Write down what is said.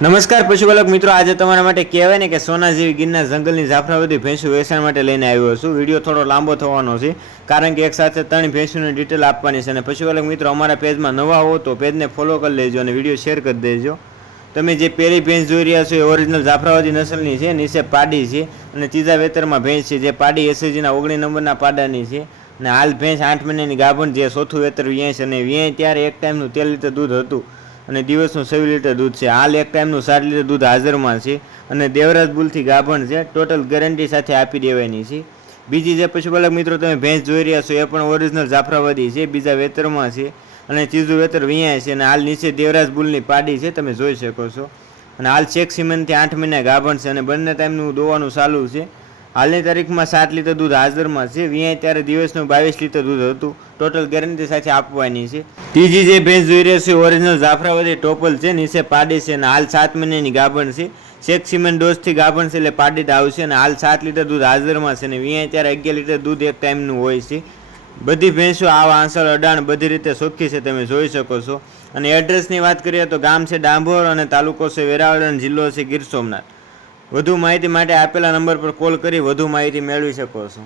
નમસ્કાર પશુપાલક મિત્રો, આજે તમારા માટે કહેવાય ને કે સોના જેવી ગીરના જંગલની જાફરાવતી ભેંસું વેચાણ માટે લઈને આવ્યો છું. વીડિયો થોડો લાંબો થવાનો છે, કારણ કે એક સાથે ત્રણ ભેંસુની ડિટેલ આપવાની છે અને પશુપાલક મિત્રો, અમારા પેજમાં નવા હો તો પેજને ફોલો કરી લેજો અને વીડિયો શેર કરી દેજો. તમે જે પહેલી ભેંસ જોઈ રહ્યા છો એ ઓરિજિનલ જાફરાવતી નસલની છે, નીચે પાડી છે અને ત્રીજા વેતરમાં ભેંસ છે, જે પાડી એસએજીના ઓગણીસ નંબરના પાડાની છે અને હાલ ભેંસ આઠ મહિનાની ગાભણ જે ચોથું વેતર વ્યાય છે અને વ્યાય ત્યારે એક ટાઈમનું તેર લીટર દૂધ હતું. અને દિવસનું છવ્વીસ લીટર દૂધ છે. હાલ એક ટાઈમનું સાત લીટર દૂધ હાજરમાં છે અને દેવરાજ બુલથી ગાભણ છે. ટોટલ ગેરંટી સાથે આપી દેવાની છે. બીજી જે પશુપાલક મિત્રો તમે ભેંસ જોઈ રહ્યા છો, એ પણ ઓરિજિનલ જાફરાવાદી છે. બીજા વેતરમાં છે અને ત્રીજું વેતર વિયા છે અને હાલ નીચે દેવરાજ બુલની પાડી છે. તમે જોઈ શકો છો. અને હાલ ચેક સિમેન્ટથી આઠ મહિના ગાભણ છે અને બંને ટાઈમનું દોવાનું ચાલુ છે. હાલની તારીખમાં સાત લીટર દૂધ હાજરમાં છે. વિયાય ત્યારે દિવસનું બાવીસ લીટર દૂધ હતું. ટોટલ ગેરંટી સાથે આપવાની છે. ત્રીજી જે ભેંસ જોઈ રહ્યો છે ઓરિજિનલ જાફરાવતી ટોપલ છે, નીચે પાડી છે અને હાલ સાત મહિનાની ગાભણ છે. ચેક સિમેન્ટ ડોઝથી ગાભણ છે એટલે પાડીટ આવશે અને હાલ સાત લીટર દૂધ હાજરમાં છે અને વિયાય ત્યારે અગિયાર લીટર દૂધ એક ટાઈમનું હોય છે. બધી ભેંસો આ વાંસળ અડાણ બધી રીતે સોખી છે, તમે જોઈ શકો છો. અને એડ્રેસની વાત કરીએ તો ગામ છે ડાંભોર અને તાલુકો છે વેરાવળ અને જિલ્લો છે ગીર સોમનાથ. વધુ માહિતી માટે આપેલા નંબર પર કોલ કરી વધુ માહિતી મેળવી શકો છો.